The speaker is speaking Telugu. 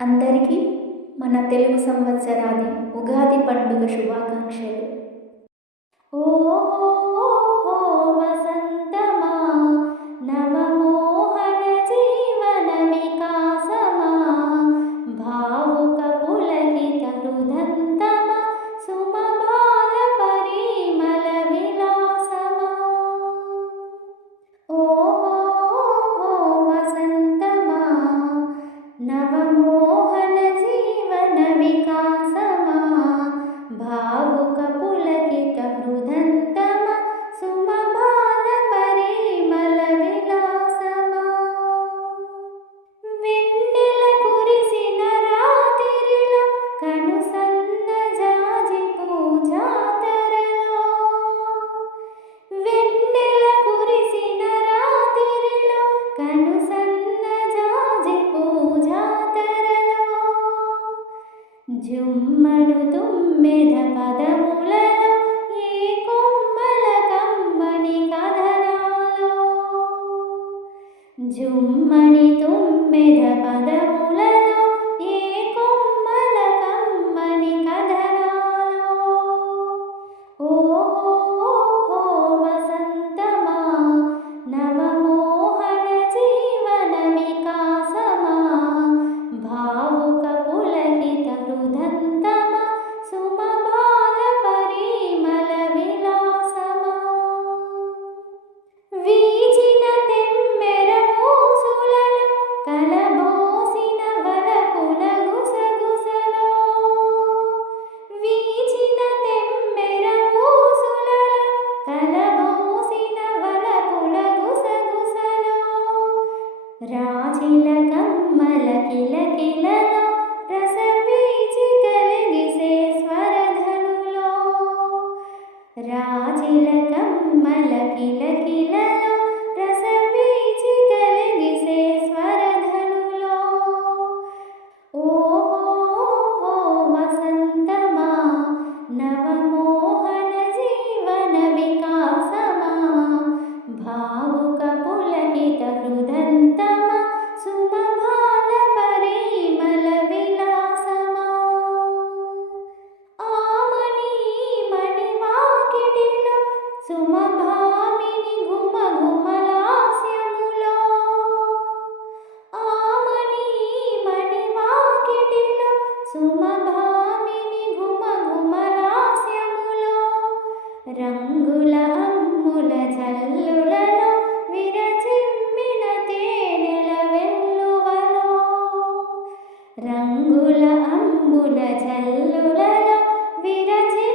అందరికీ మన తెలుగు సంవత్సరాది ఉగాది పండుగ శుభాకాంక్షలు. ఓహో వసంతమా, నవమోహన జీవన వికాసమా, భావుక పులకిత హృదంతమా, సుమభాల పరిమళ విలాసమా. ఓహో వసంతమా, నవమోహన జీవన వికాసమా, భావుక పులకిత హృదంతమా, సుమభాల పరిమళ విలాసమా. వెన్నెల కురిసిన రాత్రిలో, కనుసన్న జాజి పూజాతరలో. వెన్నెల కురిసిన రాత్రిలో, కనుసన్న జాజి పూజాతరలో. జుమ్మను తుమ్మెద పదములలో, ఏ కొమ్మల కమ్మని కథనాలో. జుమ్మని తుమ్మెద పదములలో, ఏ కొమ్మల కమ్మని కథనాలో. ఓహో వసంతమా, నవమోహన జీవన వికాసమా, భావుక పులకిత హృదంతమా, సుమభాల పరిమళ విలాసమా. వీచిన తెమ్మెర మూసులలో, కలబోసిన వలపుల గుసగుసలో. వీచిన తెమ్మెర మూసులలో, కలబోసిన వలపుల గుసగుసలో. రాజిల కమ్మల కిలకిలలో, రసబీజి కలిగిసే స్వరధనులో. రాజిల కమ్మల కిలకిలలో, రసబీజి కలిగిసే స్వరధనులో. ఓహో వసంతమా, నవమోహన జీవన వికాసమా, భావుక పులకిత హృదంతమా, సుమభాల పరిమళ విలాసమా. ఆమని మణివాకిటిలో, సుమభామిని ఘుమఘుమలాస్యములో. ఆమని మణివాకిటిలో, సుమభామిని ఘుమఘుమలాస్యములో. రంగుల అమ్ముల జల్లులలో, విరజిమ్మిన తేనెల వెల్లువలో. రంగుల అమ్ముల జల్లులలో, విరజిమ్మిన